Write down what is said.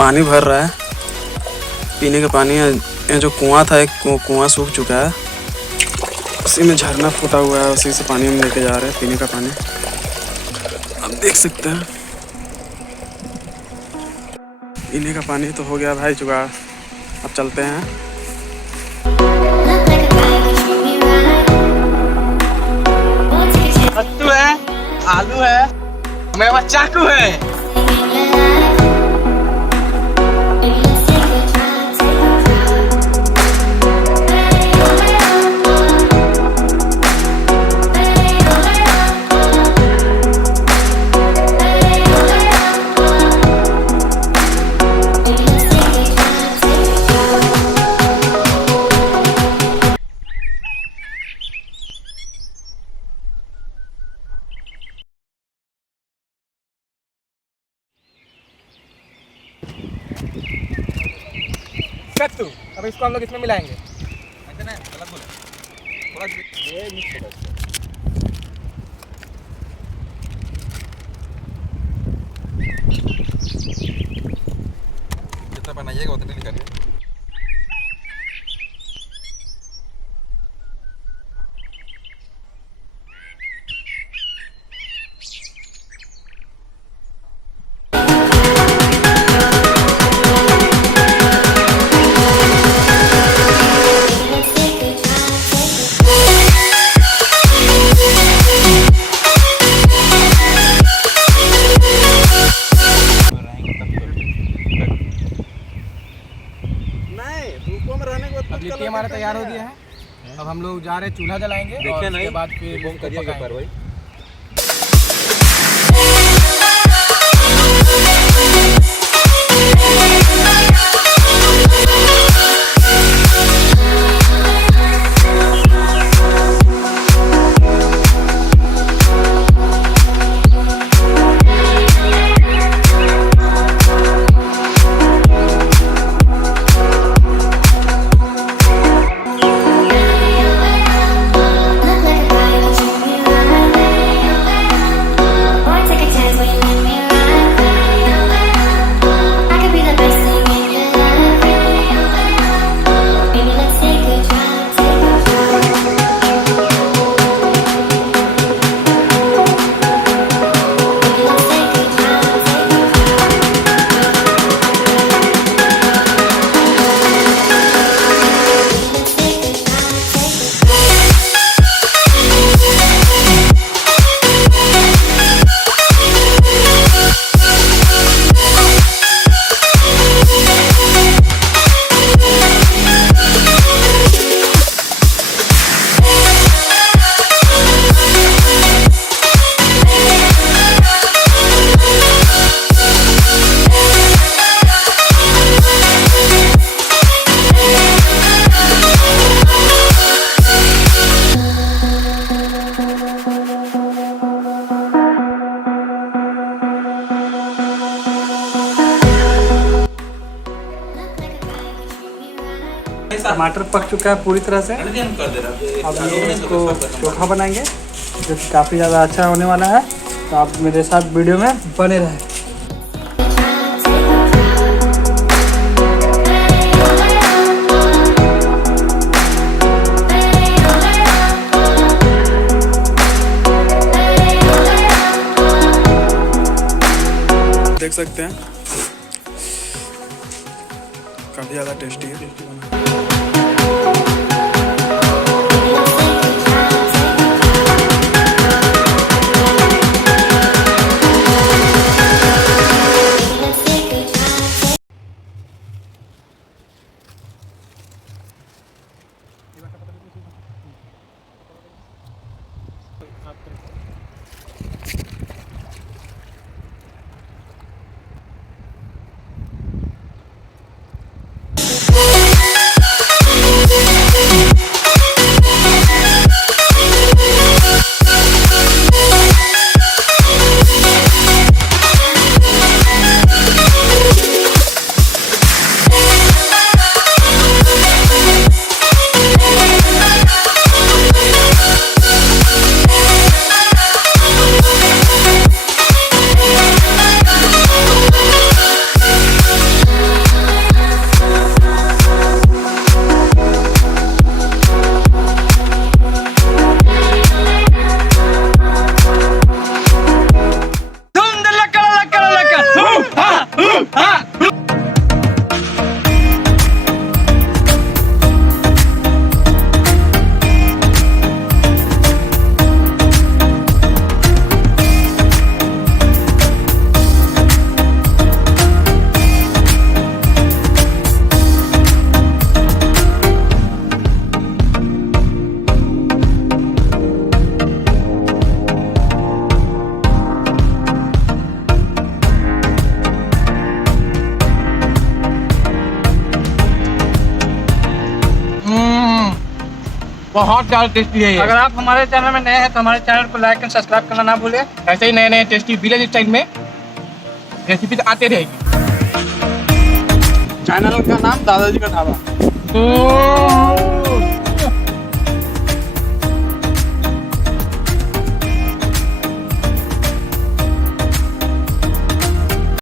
पानी भर रहा है, पीने का पानी है। ये जो कुआं था, एक कुआं सूख चुका है, उसी में झरना फूटा हुआ है, उसी से पानी हम लेके जा रहे हैं, पीने का पानी। अब देख सकते हैं पीने का पानी तो हो गया भाई जुगाड़। अब चलते हैं। कद्दू है, आलू है, मेरे पास चाकू है। कद्दू, अब इसको हम लोग इसमें मिलाएंगे। ऐसे ना, गलत बोले। थोड़ा ये मिक्स होगा इसको। जितना बनाइएगा उतना निकालिए। लिट्टी हमारा तैयार हो गया है। अब हम लोग जा रहे हैं, चूल्हा जलाएंगे और उसके बाद फिर पकाएंगे। टमाटर पक चुका है पूरी तरह से। अब ये इसको चोखा बनाएंगे जो कि काफ़ी ज़्यादा अच्छा होने वाला है, तो आप मेरे साथ वीडियो में बने रहें। देख सकते हैं काफ़ी ज़्यादा टेस्टी है। बहुत ज़्यादा टेस्टी है ये। अगर आप हमारे चैनल में नए हैं तो हमारे चैनल को लाइक एंड सब्सक्राइब करना ना भूलें। ऐसे ही नए नए टेस्टी विलेज स्टाइल में रेसिपी आते रहेगी। चैनल का नाम दादाजी का ढाबा।